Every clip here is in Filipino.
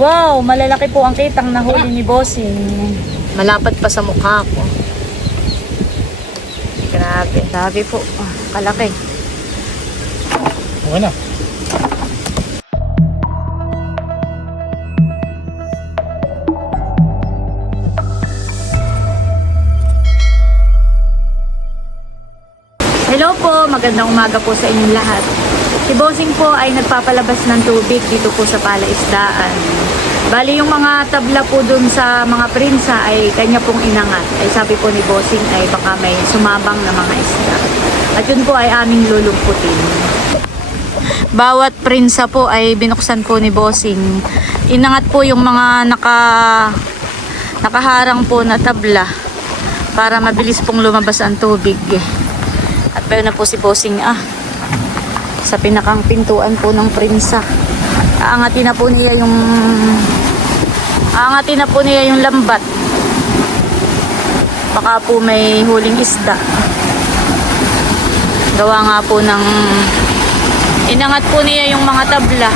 Wow, malalaki po ang kitang nahuli ni Bossing. Malapad pa sa mukha ko. Grabe, grabe po. Ah, kalaki. Okay na. Hello po, magandang umaga po sa inyong lahat. Si Bossing po ay nagpapalabas ng tubig dito po sa palaisdaan. Bali yung mga tabla po dun sa mga prinsa ay kanya pong inangat. Ay sabi po ni Bossing ay baka may sumabang na mga isda. At yun po ay aming lulumputin. Bawat prinsa po ay binuksan po ni Bossing. Inangat po yung mga naka nakaharang po na tabla para mabilis pong lumabas ang tubig. At meron na po si Bossing ah sa pinakang pintuan po ng prinsa. Aangatin na po niya yung aangatin na po niya yung lambat. Baka po may huling isda. Gawa nga po ng inangat po niya yung mga tabla.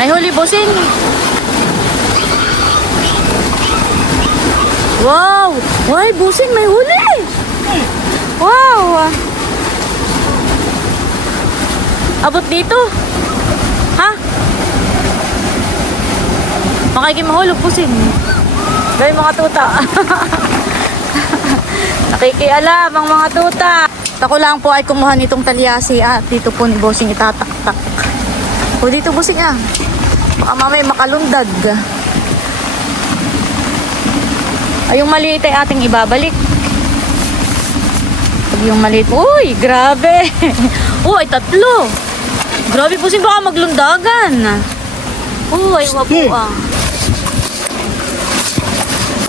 May huli Bossing. Wow! Why, Bossing, may huli! Wow! Abot dito. Ha? Makikimahulog po sin. Gawin mga tuta. Nakikialam ang mga tuta. Ako lang po ay kumuha nitong talyasi at dito po ni Bossing itataktak. O dito Bossing ah. Baka mamaya makalundag. Ay, yung maliit ay ating ibabalik. Pag yung maliit, uy, grabe. uy, tatlo. Grabe po sin baka maglundagan. Uy, wag po ah.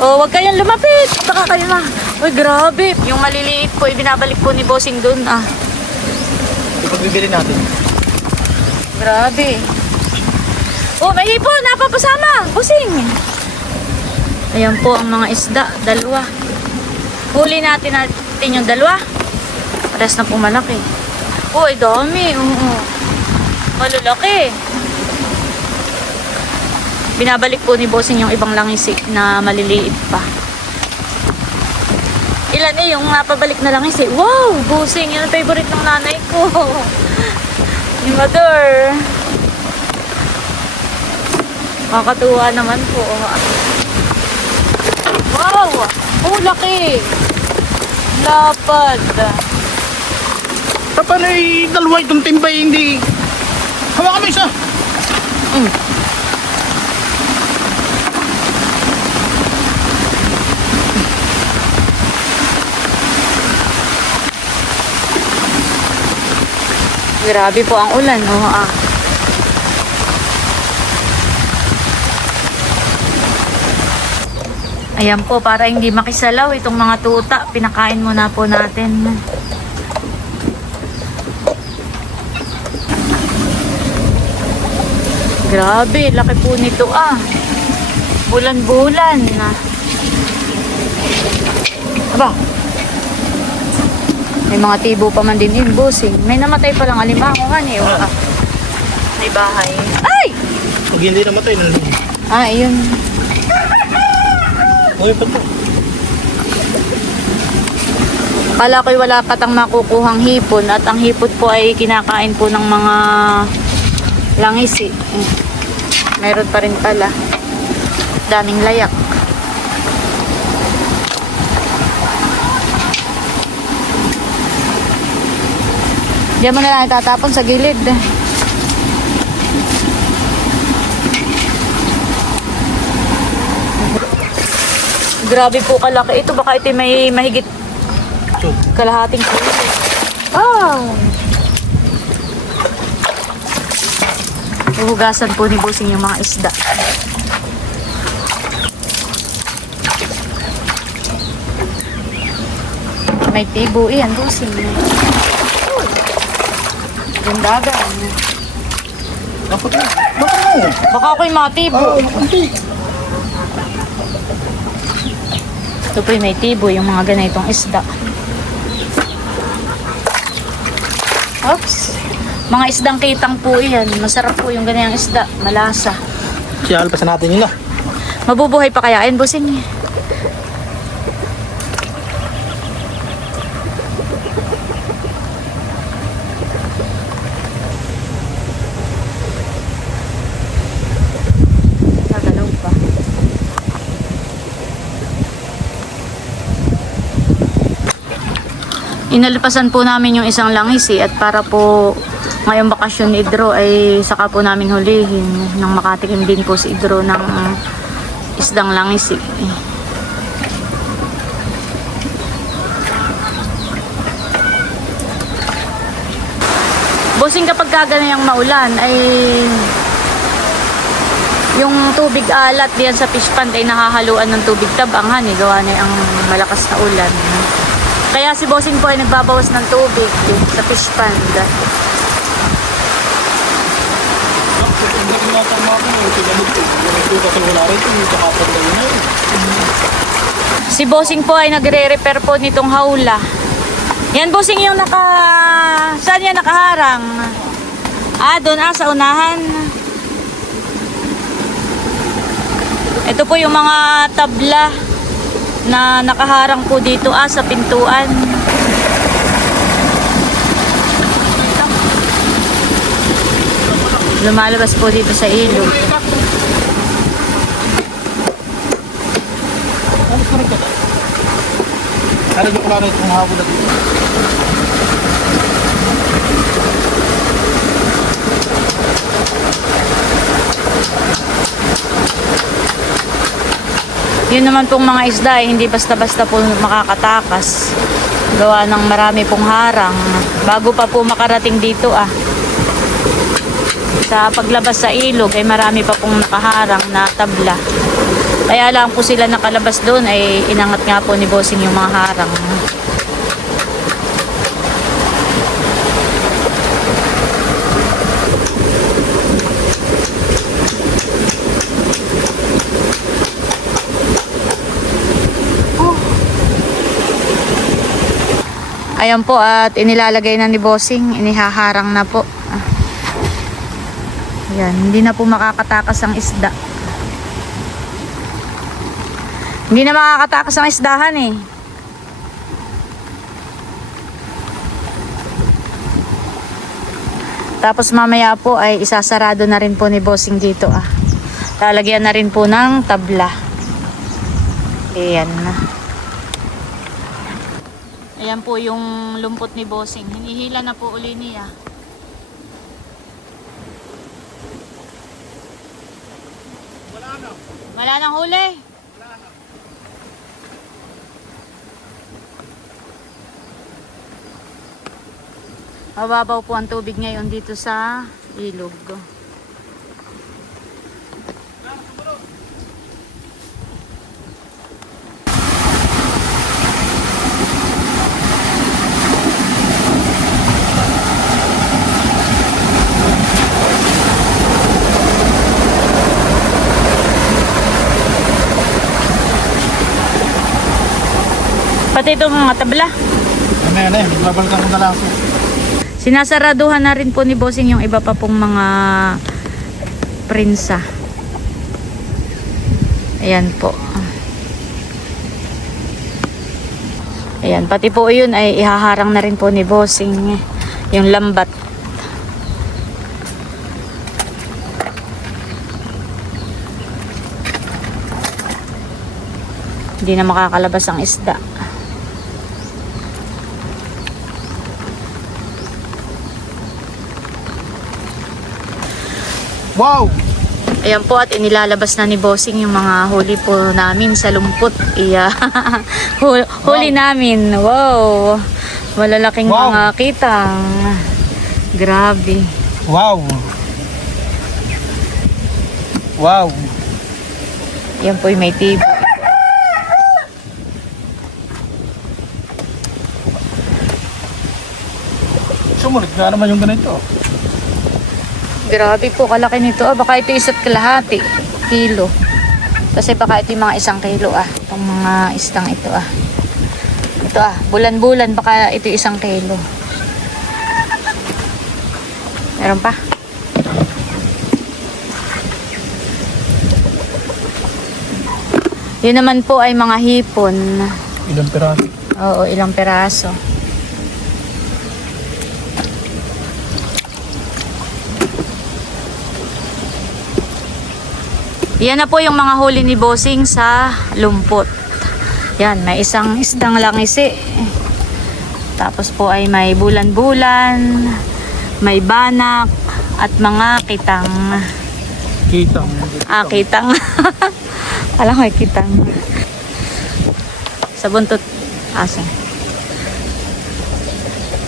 Oh, wag kayong lumapit. Baka kayo na. Uy, grabe. Yung maliliit po, ibinabalik po ni Bossing dun ah. Ipagbibili natin. Grabe. Oh, may hipon. Napapasama. Bossing. Ayan po ang mga isda. Dalawa. Huli natin natin yung dalawa. Pares na po malaki. Ay dami. Oo. Malalaki. Binabalik po ni Bossing yung ibang langisi na maliliit pa. Ilan eh, yung napabalik na langisi. Wow, Bossing. Yan ang favorite ng nanay ko. Yung mother. Makakatuwa naman po. Wow! Oh, laki! Lapad. Paano ay dalawa itong timbay hindi... Hawa kami isa. Mm. Grabe po ang ulan, oh. Ah. Ayan po, para hindi makisalaw itong mga tuta, pinakain muna po natin. Grabe, laki po nito ah. Bulan-bulan na. Aba. May mga tibo pa man din in busing. May namatay pa lang alimango nga eh. Oh, ah. May bahay. Ay! Pag hindi namatay, nalulung. Ah, yun. Okay pa to. Kala ko'y wala patang makukuhang hipon at ang hipot po ay kinakain po ng mga langis eh. Meron pa rin pala. Daming layak. Diyan mo na lang itatapon sa gilid. Grabe po kalaki. Ito baka ito may mahigit Kalahating kilo. Oh! Huhugasan po ni Busing yung mga isda. May tibo iyan, Busing. Gandagan. dapat na. Baka mo. Baka ako'y matibo. Oo, kunti. Ito po may tibo, yung mga ganitong isda. Oops. Mga isdang kitang po yan. Masarap po yung ganyang isda. Malasa. Siya, alpasan natin yun ah. Mabubuhay pa kaya? Ayun, busing. Inalipasan po namin yung isang langisi at para po ngayong bakasyon ni Idro ay saka po namin hulihin nang makatikim din po si Idro ng isdang langisi. Bossing kapag kaganayang maulan ay yung tubig alat diyan sa fish pond ay nahahaluan ng tubig tabangan eh gawa na ang malakas na ulan. Kaya si Bossing po ay nagbabawas ng tubig sa fish pond. Si Bossing po ay nagre-repair po nitong haula. Yan Bossing yung naka... Saan yan nakaharang? Ah, doon ah, sa unahan. Ito po yung mga tabla na nakaharang po dito ah, sa pintuan. Lumalabas po dito sa ilog. Ano yung klaro itong hapon na dito? Yun naman pong mga isda, eh, hindi basta-basta po makakatakas. Gawa ng marami pong harang. Bago pa po makarating dito ah. Sa paglabas sa ilog ay marami pa pong nakaharang na tabla. Kaya lang po sila nakalabas doon ay inangat nga po ni Bossing yung mga harang. Ayan po at inilalagay na ni Bossing, inihaharang na po. Ayan, hindi na po makakatakas ang isda. Hindi na makakatakas ang isdahan eh. Tapos mamaya po ay isasarado na rin po ni Bossing dito ah. Lalagyan na rin po ng tabla. Ayan na. Ayan po yung lumpot ni Bossing. Hinihila na po uli niya. Wala nang huli. Mababaw po ang tubig ngayon dito sa ilog. Pati itong mga tabla. Mamaya na eh, babalikan ko na lang. Sinasaraduhan na rin po ni Bossing yung iba pa pong mga prinsa. Ayan po. Ayan, pati po yun ay ihaharang na rin po ni Bossing yung lambat. Hindi na makakalabas ang isda. Wow! Ayan po at inilalabas na ni Bossing yung mga huli po namin sa lumpot. Iya. Hul- huli namin. Wow. Malalaking Wow. mga kitang. Grabe. Wow! Wow! Yan po yung may tibo. Sumunod nga naman yung ganito. Grabe po, kalaki nito. Ah, baka ito isa't kalahati. Kilo. Kasi baka ito yung mga isang kilo ah. Itong mga istang ito ah. Ito ah, bulan-bulan baka ito isang kilo. Meron pa? Yun naman po ay mga hipon. Ilang piraso. Oo, ilang peraso. Yan na po yung mga huli ni Bossing sa lumpot. Yan, may isang isdang langisi. Tapos po ay may bulan-bulan, may banak, at mga kitang. Kita. Ah, kitang. Alam ko, kitang. Sa buntot. Asan?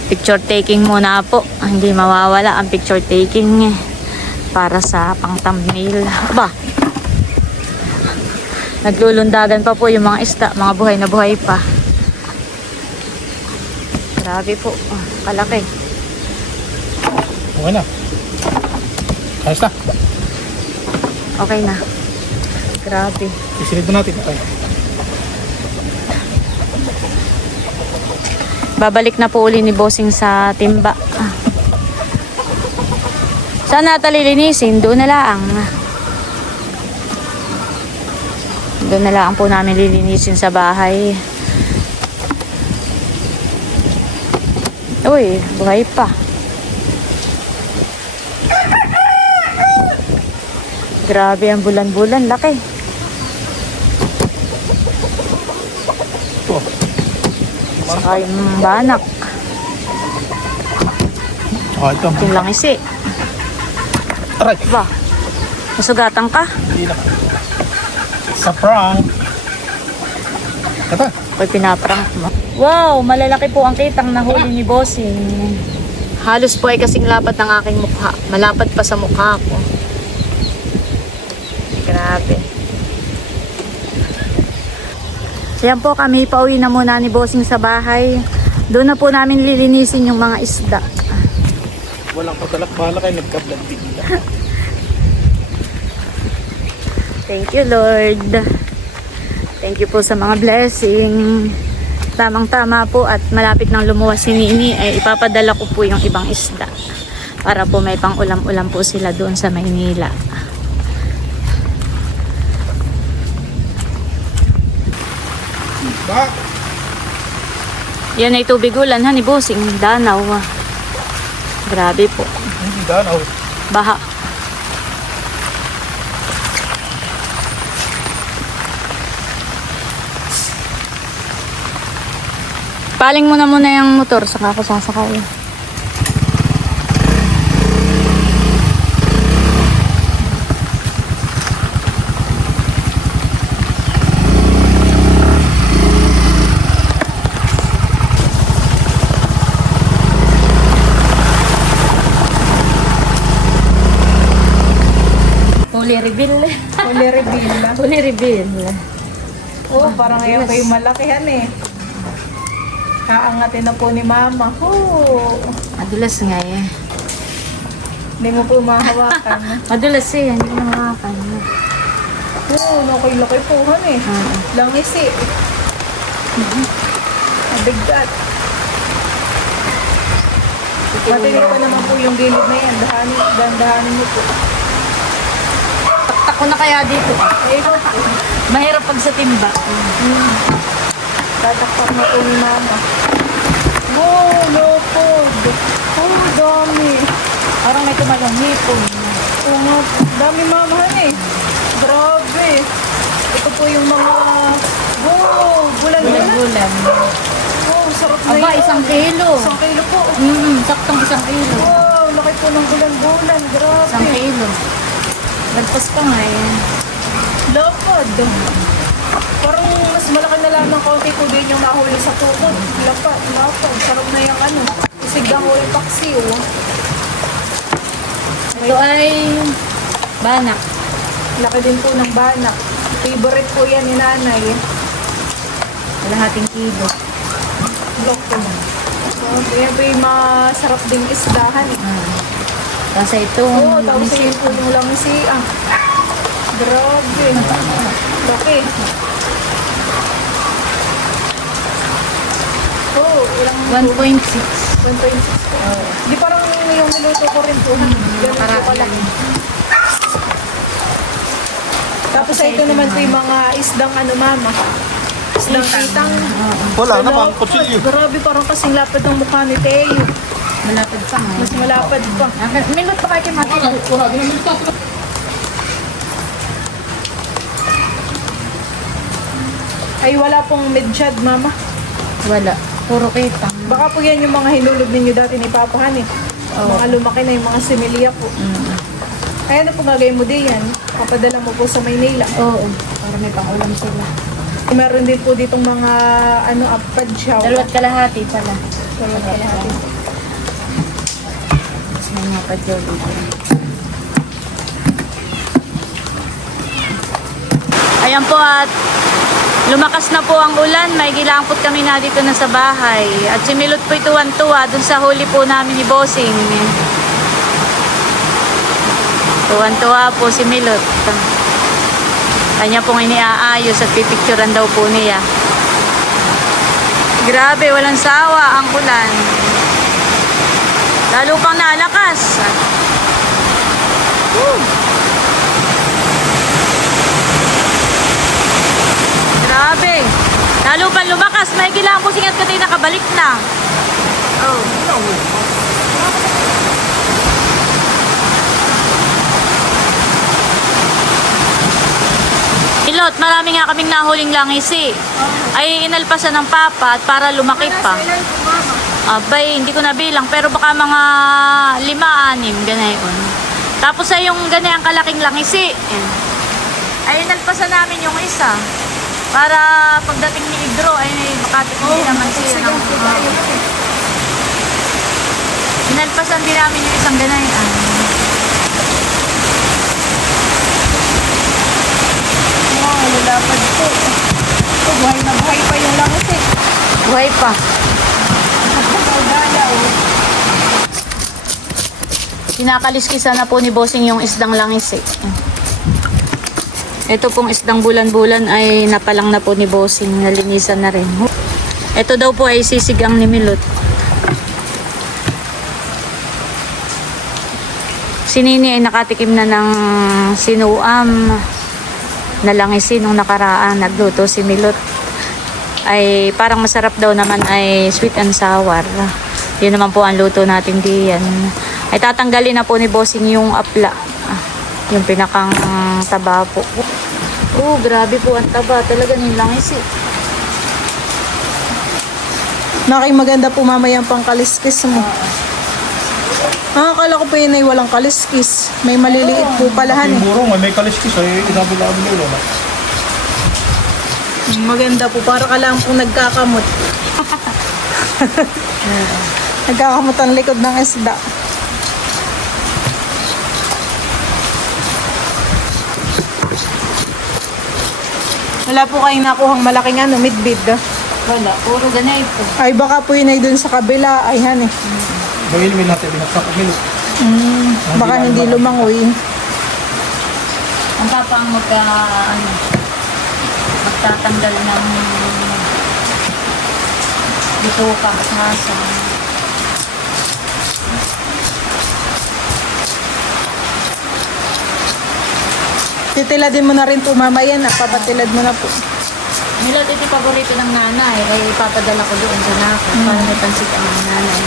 Picture taking muna po. Hindi mawawala ang picture taking eh. Para sa pang thumbnail. Ba? Naglulundagan pa po yung mga isda. Mga buhay na buhay pa. Grabe po. Ah, Kalaki. Okay na. Ayos na. Okay na. Grabe. Isilid na natin. Okay. Babalik na po uli ni Bossing sa timba. Saan nata lilinisin? Doon na lang. Doon na lang po namin lilinisin sa bahay. Uy, buhay pa. Grabe ang bulan-bulan, laki. Oh. Saka yung banak, Ah, ito. yung langisi. Aray. Ba, nasugatan ka? Hindi na. Sa prank. Ito. Pag pinaprank mo. Wow, malalaki po ang kitang nahuli ni Bossing. Halos po ay kasing lapad ng aking mukha. Malapad pa sa mukha ko. Grabe. Yan po kami, pauwi na muna ni Bossing sa bahay. Doon na po namin lilinisin yung mga isda. Walang patalak. Bahala kayo nagka-vlog bigla. Thank you, Lord. Thank you po sa mga blessing. Tamang-tama po at malapit nang lumuwas si Nini ay ipapadala ko po yung ibang isda para po may pang ulam-ulam po sila doon sa Maynila. Ba? Yan ay tubig ulan ha ni Bossing, danaw. Grabe po. Hindi danaw. Baha. Paling mo na muna yung motor, saka ako sasakay. Huli reveal. Huli reveal. Huli reveal. Oh, parang ngayon kayo malakihan eh. Kaangatin na po ni mama. Oh, Madulas nga eh. hindi mo po mahawakan. Madulas eh, hindi ko na makakan. oh, nakay-lakay po eh. Ah. Langis eh. Mabigat. Matinig pa naman po yung gilid na yan. Dahanin, dandahanin mo po. Taktak ko na kaya dito. Mahirap pag sa timba. Tatakpak na po ni mama. Oh, lopod. Oh, dami. Parang may tumalong hipon. Oo nga, dami mamahan eh. Grabe. Ito po yung mga... Wow, bulan-bulan. Bulan. Wow, sarap na Aba, yun. isang kilo. Isang kilo po. Mm, saktong isang kilo. Wow, laki po ng bulan-bulan. Grabe. Isang kilo. Lagpas pa nga eh. Lapad. Parang mas malaki na lamang kaunti po din yung nahuli sa tukod. Lapad, lapad. Sarap na yung ano. Isigang o paksiw. Ito ay banak. Laki din po ng banak. Favorite po yan ni nanay. Kalahating kilo. Loko. So, yan po yung masarap ding isdahan eh. Mm. Kasi ito, Oo, oh, tapos yun po yung langsi ah. Grabe. Laki. Oh, ilang 1.6. 1.6 po. Di parang na yung niluto ko rin po. Ganun po kalaki. Tapos ay ito naman po yung mga isdang ano mama. Isdang kitang. Wala Ano? naman, kutsilyo. Grabe, parang kasing lapad ng mukha ni Teo. Malapit pa nga. Mas malapad pa. Minut pa kayo kay Maki. Ay, wala pong medjad, mama. Wala. Puro kita. Baka po yan yung mga hinulog ninyo dati ni Papa Han eh. Mga lumaki na yung mga similya po. Kaya ano po gagawin mo din yan? Papadala mo po sa Maynila. Oo. Para may pangulam sila. Meron din po ditong mga ano, apad siya. Dalawat kalahati pala. Dalawat kalahati. Mas may mga padyaw dito. Ayan po at lumakas na po ang ulan. May gilangkot kami na dito na sa bahay. At si Milot po tuwan-tuwa dun sa huli po namin ni Bossing. Tuwan-tuwa po si Milot. Kanya pong iniaayos at pipicturan daw po niya. Grabe, walang sawa ang ulan. Lalo pang nalakas. Woo! Grabe. Lalo pang lumakas. May kailangan po singat ka tayo nakabalik na. Oh. Ilot, marami nga kaming nahuling langisi. Ay inalpasan ng papa at para lumaki pa. Abay, hindi ko nabilang. Pero baka mga lima, anim, ganayon. Tapos ay yung ganyan kalaking langisi. Yan. Ay, nalpasan namin yung isa. Para pagdating ni Idro, ay makatikin din naman sila ng... Inalpasan din namin yung isang ganayan. Wow, lapad po. Ito, buhay na buhay pa yung langis eh. Buhay pa. Gaya, oh. Kinakaliskisa na po ni Bossing yung isdang langis eh. Ito pong isdang bulan-bulan ay napalang na po ni Bossing. Nalinisan na rin. Ito daw po ay sisigang ni Milot. Si Nini ay nakatikim na ng sinuam na langisin nung nakaraan. Nagluto si Milot. Ay parang masarap daw naman ay sweet and sour. Yun naman po ang luto natin diyan. Ay tatanggalin na po ni Bossing yung apla. Ah, Yung pinakang taba po. Oh, grabe po ang taba. Talaga yung langis eh. Nakay maganda po mamaya ang pangkaliskis mo. Ah, akala ko po yun ay walang kaliskis. May maliliit po palahan Yung eh. burong, may kaliskis, ay inabi-labi nila. Maganda po, para ka lang po nagkakamot. nagkakamot ang likod ng isda. Wala po kayong nakuhang malaking ano, midbid. ah. Wala, puro ganito. Ay baka po yun ay dun sa kabila. Ay han eh. Gawin natin, binagsak ko. Mm, baka hindi lumangoy. Ang papa ang magka, ano, magtatanggal ng dito ka Titiladin mo na rin po mamaya na. Papatilad mo na po. Milot, ito paborito ng nanay. Ay ipapadala ko doon sa nako. Para may pansit ang nanay.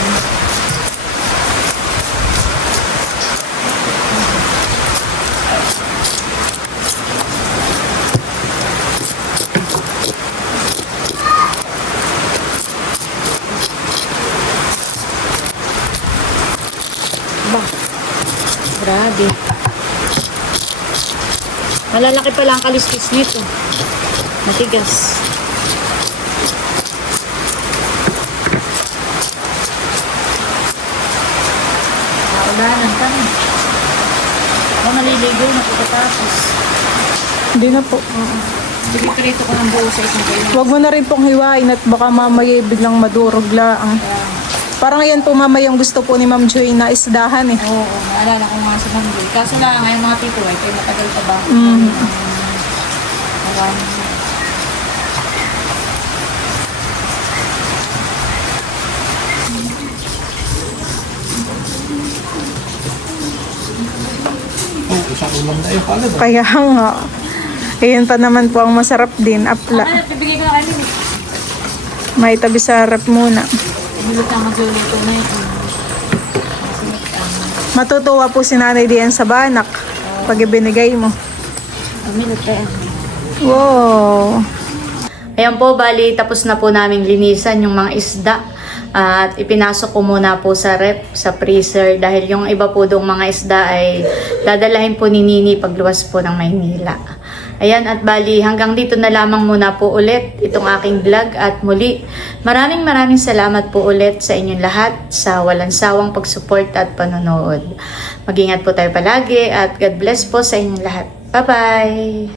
Ba, grabe. Malalaki pala ang kaliskis nito. Matigas. Kaulanan kami. Ako maliligo na pagkatapos. Hindi na po. Piniprito ko ng buo sa isang kilo. Huwag mo na rin pong hiwain at baka mamaya biglang madurog lang. Parang ayan po mama yung gusto po ni Ma'am Joy na isdahan eh. Oo, oo naalala ko nga sa Ma'am Kaso lang, ngayon mga tito, eh, ay kayo matagal pa ba? Mm. Alam. Kaya nga. Ayan pa naman po ang masarap din, apla. Ano, bibigay ko kayo. May tabi sa harap muna. Bilut na magluluto na yun. Matutuwa po si nanay diyan sa banak pag ibinigay mo. Minute pa yan. Wow. Ayan po, bali tapos na po namin linisan yung mga isda. At ipinasok ko muna po sa rep, sa freezer. Dahil yung iba po dong mga isda ay dadalahin po ni Nini pagluwas po ng Maynila. Ayan, at bali hanggang dito na lamang muna po ulit itong aking vlog. At muli, maraming maraming salamat po ulit sa inyong lahat sa walang sawang pagsupport at panonood. Mag-ingat po tayo palagi at God bless po sa inyong lahat. Bye-bye!